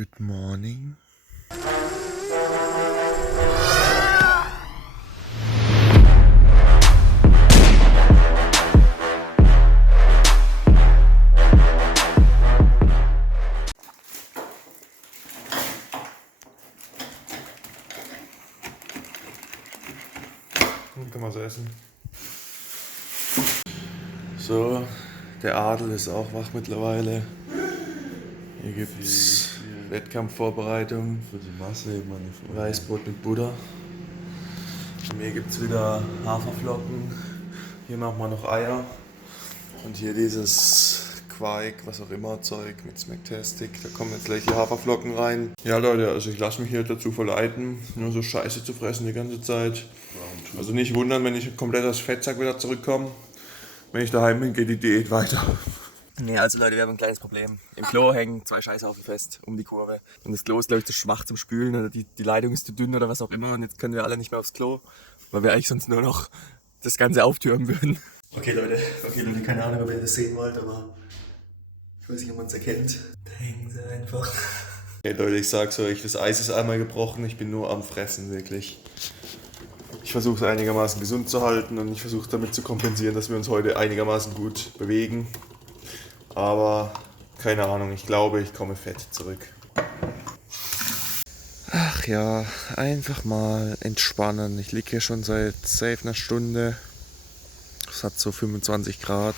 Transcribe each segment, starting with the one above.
Good morning. Kann man so essen. So, der Adel ist auch wach mittlerweile. Hier gibt's Wettkampfvorbereitung für die Masse, meine Freunde. Weißbrot mit Butter. Bei mir gibt's wieder Haferflocken. Hier machen wir noch Eier. Und hier dieses Quark, was auch immer, Zeug mit Smacktastic. Da kommen jetzt gleich die Haferflocken rein. Ja Leute, also ich lasse mich hier dazu verleiten, nur so Scheiße zu fressen die ganze Zeit. Also nicht wundern, wenn ich komplett aus Fettsack wieder zurückkomme. Wenn ich daheim bin, geht die Diät weiter. Nee, also Leute, wir haben ein kleines Problem. Im Klo hängen 2 Scheißhaufen fest um die Kurve. Und das Klo ist, glaube ich, zu schwach zum Spülen oder die Leitung ist zu dünn oder was auch immer. Und jetzt können wir alle nicht mehr aufs Klo, weil wir eigentlich sonst nur noch das Ganze auftürmen würden. Okay Leute, keine Ahnung, ob ihr das sehen wollt, aber ich weiß nicht, ob man es erkennt. Da hängen sie einfach. Okay Leute, ich sag's euch, das Eis ist einmal gebrochen, ich bin nur am Fressen, wirklich. Ich versuche es einigermaßen gesund zu halten und ich versuche damit zu kompensieren, dass wir uns heute einigermaßen gut bewegen. Aber keine Ahnung, ich glaube, ich komme fett zurück. Ach ja, einfach mal entspannen. Ich liege hier schon seit safe einer Stunde. Es hat so 25 Grad.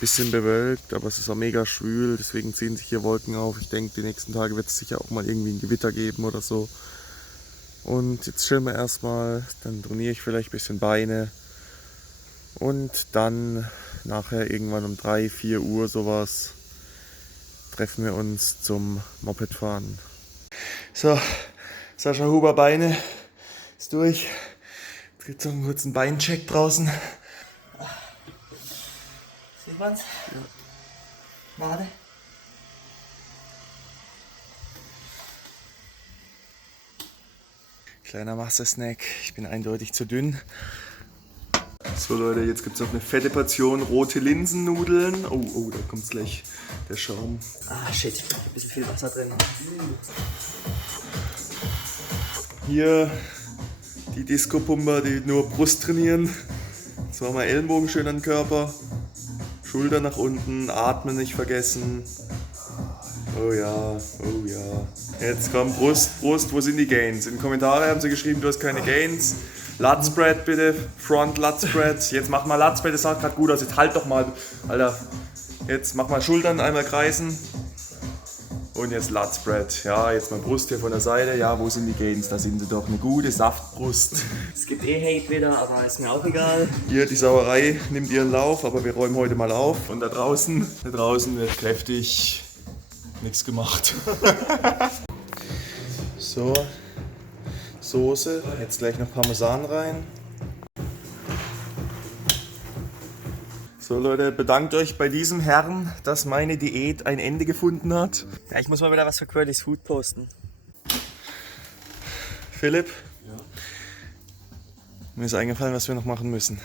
Bisschen bewölkt, aber es ist auch mega schwül, deswegen ziehen sich hier Wolken auf. Ich denke, die nächsten Tage wird es sicher auch mal irgendwie ein Gewitter geben oder so. Und jetzt chillen wir erstmal, dann trainiere ich vielleicht ein bisschen Beine. Und dann nachher irgendwann um 3, 4 Uhr sowas treffen wir uns zum Mopedfahren. So, Sascha Huber Beine ist durch. Jetzt gibt es noch einen kurzen Beincheck draußen. Sieht man's? Ja. Warte. Kleiner Master-Snack, ich bin eindeutig zu dünn. So Leute, jetzt gibt es noch eine fette Portion rote Linsennudeln. Oh, da kommt gleich der Schaum. Ah shit, ich hab ein bisschen viel Wasser drin. Hier die Disco-Pumper, die nur Brust trainieren. Jetzt machen wir Ellenbogen schön an den Körper. Schulter nach unten, atmen nicht vergessen. Oh ja. Jetzt kommt Brust, wo sind die Gains? In den Kommentaren haben sie geschrieben, du hast keine Gains. Lat Spread bitte, Front Lat Spread. Jetzt mach mal Lat Spread, das sah gerade gut aus. Jetzt halt doch mal, Alter. Jetzt mach mal Schultern einmal kreisen. Und jetzt Lat Spread. Ja, jetzt mal Brust hier von der Seite. Ja, wo sind die Gains? Da sind sie doch, eine gute Saftbrust. Es gibt Hate wieder, aber ist mir auch egal. Hier, die Sauerei nimmt ihren Lauf, aber wir räumen heute mal auf. Und da draußen wird kräftig nichts gemacht. So, Soße, jetzt gleich noch Parmesan rein. So Leute, bedankt euch bei diesem Herrn, dass meine Diät ein Ende gefunden hat. Ja, ich muss mal wieder was für Quirly's Food posten. Philipp, mir ist eingefallen, was wir noch machen müssen.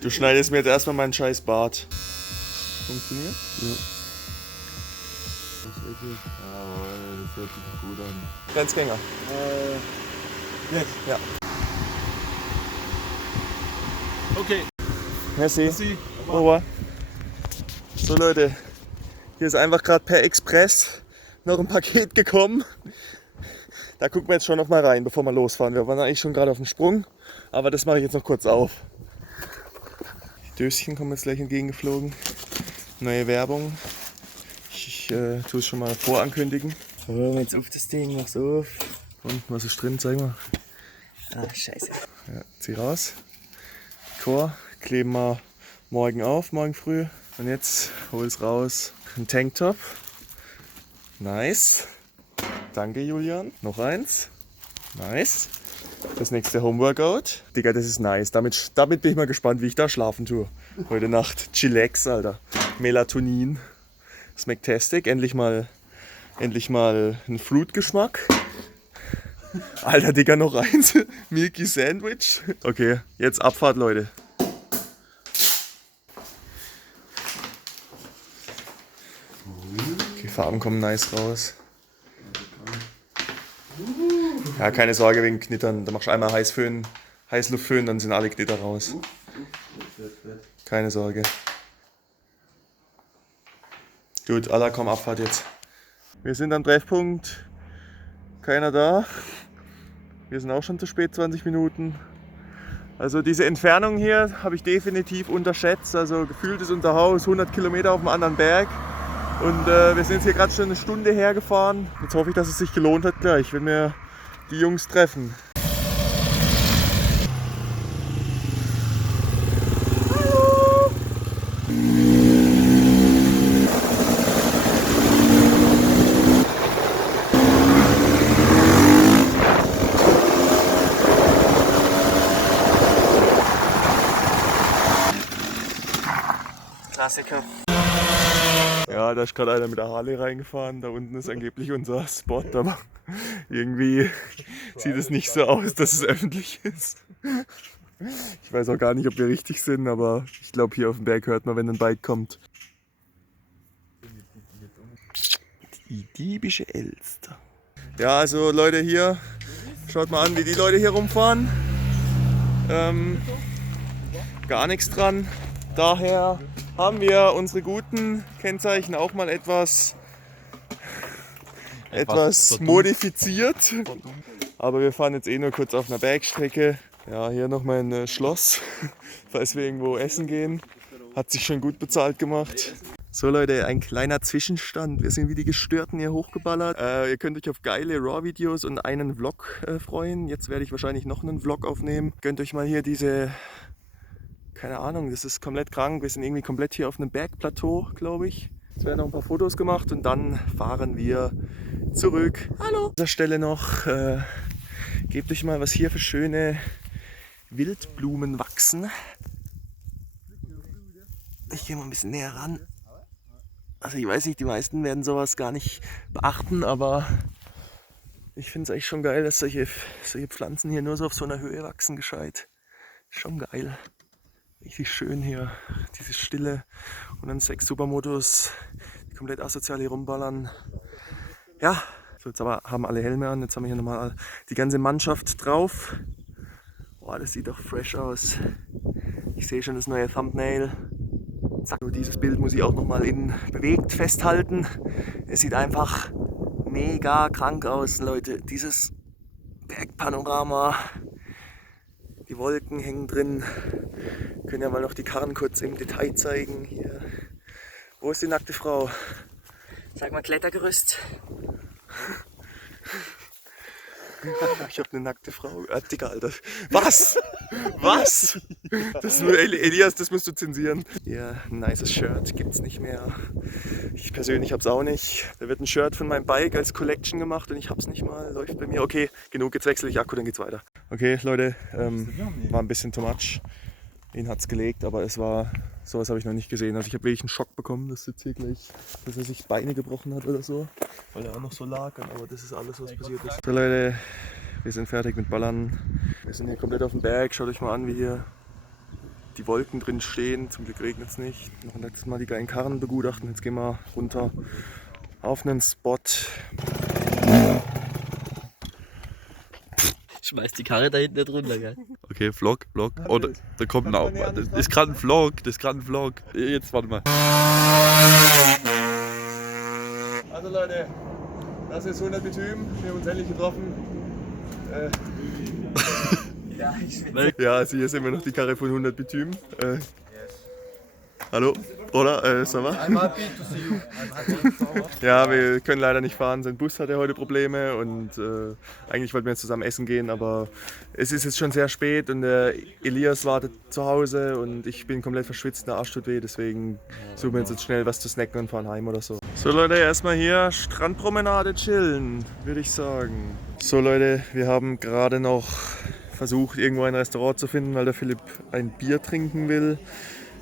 Du schneidest mir jetzt erstmal meinen scheiß Bart. Funktioniert? Ja. Das ist eklig. Jawohl, das hört sich gut an. Grenzgänger. Yes. Ja. Okay. Merci. Over. So Leute, hier ist einfach gerade per Express noch ein Paket gekommen. Da gucken wir jetzt schon noch mal rein, bevor wir losfahren. Wir waren eigentlich schon gerade auf dem Sprung, aber das mache ich jetzt noch kurz auf. Die Döschen kommen jetzt gleich entgegengeflogen. Neue Werbung. Ich tue es schon mal vorankündigen. So, jetzt auf das Ding, mach's auf. Und was ist drin? Zeig mal. Ah, scheiße. Ja, zieh raus. Chor kleben wir morgen auf, morgen früh. Und jetzt hol es raus. Ein Tanktop. Nice. Danke Julian. Noch eins. Nice. Das nächste Homeworkout. Digga, das ist nice. Damit bin ich mal gespannt, wie ich da schlafen tue. Heute Nacht. Chillax, Alter. Melatonin. Smacktastic. Endlich mal ein Fruit-Geschmack. Alter, Digga, noch eins. Milky Sandwich. Okay, jetzt Abfahrt, Leute. Okay, Farben kommen nice raus. Ja, keine Sorge wegen Knittern. Da machst du einmal Heißluftföhn, dann sind alle Knitter raus. Keine Sorge. Gut, Allah, komm, Abfahrt jetzt. Wir sind am Treffpunkt. Keiner da. Wir sind auch schon zu spät, 20 Minuten. Also diese Entfernung hier habe ich definitiv unterschätzt. Also gefühlt ist unser Haus 100 Kilometer auf dem anderen Berg. Und wir sind jetzt hier gerade schon eine Stunde hergefahren. Jetzt hoffe ich, dass es sich gelohnt hat gleich, wenn wir die Jungs treffen. Klassiker. Ja, da ist gerade einer mit der Harley reingefahren. Da unten ist angeblich unser Spot, aber irgendwie sieht es nicht so aus, dass es öffentlich ist. Ich weiß auch gar nicht, ob wir richtig sind, aber ich glaube, hier auf dem Berg hört man, wenn ein Bike kommt. Die diebische Elster. Ja, also Leute hier, schaut mal an, wie die Leute hier rumfahren. Gar nichts dran. Daher haben wir unsere guten Kennzeichen auch mal etwas modifiziert. Aber wir fahren jetzt eh nur kurz auf einer Bergstrecke. Ja, hier noch mein Schloss, falls wir irgendwo essen gehen. Hat sich schon gut bezahlt gemacht. So Leute, ein kleiner Zwischenstand. Wir sind wie die Gestörten hier hochgeballert. Ihr könnt euch auf geile RAW-Videos und einen Vlog freuen. Jetzt werde ich wahrscheinlich noch einen Vlog aufnehmen. Gönnt euch mal hier diese... Keine Ahnung, das ist komplett krank. Wir sind irgendwie komplett hier auf einem Bergplateau, glaube ich. Jetzt werden noch ein paar Fotos gemacht und dann fahren wir zurück. Hallo! An dieser Stelle noch, gebt euch mal, was hier für schöne Wildblumen wachsen. Ich gehe mal ein bisschen näher ran. Also ich weiß nicht, die meisten werden sowas gar nicht beachten, aber ich finde es eigentlich schon geil, dass solche Pflanzen hier nur so auf so einer Höhe wachsen, gescheit. Schon geil. Richtig schön hier, diese Stille und dann 6 Supermotos, die komplett asozial hier rumballern. Ja, so jetzt aber haben alle Helme an, jetzt haben wir hier nochmal die ganze Mannschaft drauf. Boah, das sieht doch fresh aus. Ich sehe schon das neue Thumbnail. Zack, so dieses Bild muss ich auch nochmal in bewegt festhalten. Es sieht einfach mega krank aus, Leute. Dieses Bergpanorama. Die Wolken hängen drin. Können ja mal noch die Karren kurz im Detail zeigen. Hier. Wo ist die nackte Frau? Sag mal Klettergerüst. Ich habe eine nackte Frau. Digga, Alter. Was? Was? Das ist nur Elias, das musst du zensieren. Ja, ein nices Shirt gibt's nicht mehr. Ich persönlich hab's auch nicht. Da wird ein Shirt von meinem Bike als Collection gemacht und ich hab's nicht mal. Läuft bei mir. Okay, genug, jetzt wechsle ich Akku, dann geht's weiter. Okay, Leute, war ein bisschen too much. Ihn hat's gelegt, aber es war, sowas habe ich noch nicht gesehen. Also ich habe wirklich einen Schock bekommen, dass jetzt hier gleich, dass er sich Beine gebrochen hat oder so. Weil er auch noch so lag, aber das ist alles, was passiert ist. So Leute, wir sind fertig mit Ballern. Wir sind hier komplett auf dem Berg. Schaut euch mal an, wie hier die Wolken drin stehen. Zum Glück regnet es nicht. Noch ein letztes Mal die geilen Karren begutachten. Jetzt gehen wir runter auf einen Spot. Schmeiß die Karre da hinten nicht runter, gell? Okay, Vlog. Oh, da kommt ein Auto. Das ist gerade ein Vlog. Jetzt warte mal. Also Leute, das ist 100 Bitumen. Wir haben uns endlich getroffen. Ja, also hier sehen wir noch die Karre von 100 Bitumen. Hallo? Oder? Ça va? I'm happy to see you. Ja, wir können leider nicht fahren. Sein Bus hatte heute Probleme und eigentlich wollten wir jetzt zusammen essen gehen, aber es ist jetzt schon sehr spät und der Elias wartet zu Hause und ich bin komplett verschwitzt, der Arsch tut weh, deswegen suchen wir uns jetzt schnell was zu snacken und fahren heim oder so. So Leute, erstmal hier Strandpromenade chillen, würde ich sagen. So Leute, wir haben gerade noch versucht, irgendwo ein Restaurant zu finden, weil der Philipp ein Bier trinken will.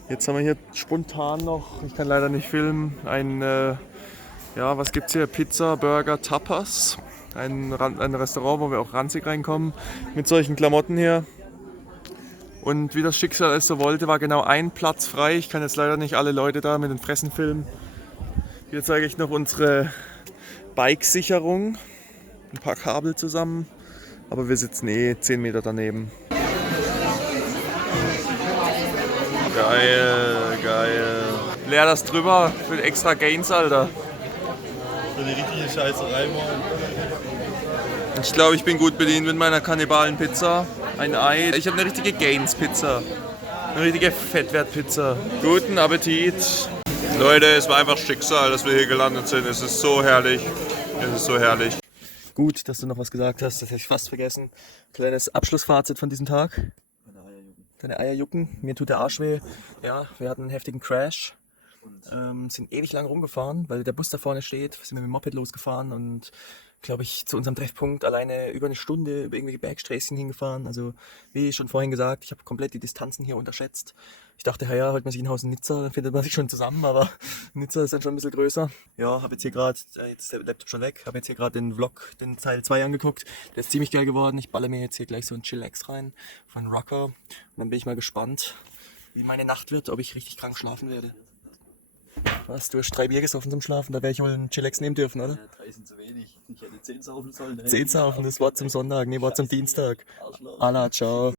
Jetzt haben wir hier spontan noch, ich kann leider nicht filmen, was gibt's hier? Pizza, Burger, Tapas. Ein Restaurant, wo wir auch ranzig reinkommen, mit solchen Klamotten hier. Und wie das Schicksal es so wollte, war genau ein Platz frei. Ich kann jetzt leider nicht alle Leute da mit den Fressen filmen. Hier zeige ich noch unsere Bike-Sicherung. Ein paar Kabel zusammen, aber wir sitzen 10 Meter daneben. Geil, geil. Leer das drüber für extra Gains, Alter. So die richtige Scheißerei, Mann. Ich glaube, ich bin gut bedient mit meiner Kannibalen-Pizza. Ein Ei. Ich habe eine richtige Gains-Pizza. Eine richtige Fettwert-Pizza. Guten Appetit. Leute, es war einfach Schicksal, dass wir hier gelandet sind. Es ist so herrlich. Es ist so herrlich. Gut, dass du noch was gesagt hast, das hätte ich fast vergessen. Kleines Abschlussfazit von diesem Tag. Deine Eier jucken, mir tut der Arsch weh. Ja, wir hatten einen heftigen Crash. Sind ewig lang rumgefahren, weil der Bus da vorne steht. Sind wir mit dem Moped losgefahren und glaube ich zu unserem Treffpunkt alleine über eine Stunde über irgendwelche Bergsträßchen hingefahren. Also wie schon vorhin gesagt, ich habe komplett die Distanzen hier unterschätzt. Ich dachte, ja, holt man sich ein Haus in Nizza, dann findet man sich schon zusammen, aber Nizza ist dann schon ein bisschen größer. Ja, habe jetzt hier gerade, jetzt ist der Laptop schon weg, habe jetzt hier gerade den Vlog, den Teil 2 angeguckt. Der ist ziemlich geil geworden. Ich baller mir jetzt hier gleich so einen Chillax rein von Rocker. Und dann bin ich mal gespannt, wie meine Nacht wird, ob ich richtig krank schlafen werde. Was, du hast 3 Bier gesoffen zum Schlafen, da werde ich wohl einen Chillax nehmen dürfen, oder? Ja, 3 sind zu wenig. Ich hätte 10 saufen sollen. 10 saufen, das Wort zum Sonntag, nee, Wort zum Dienstag. Arschloch. Allah, ciao.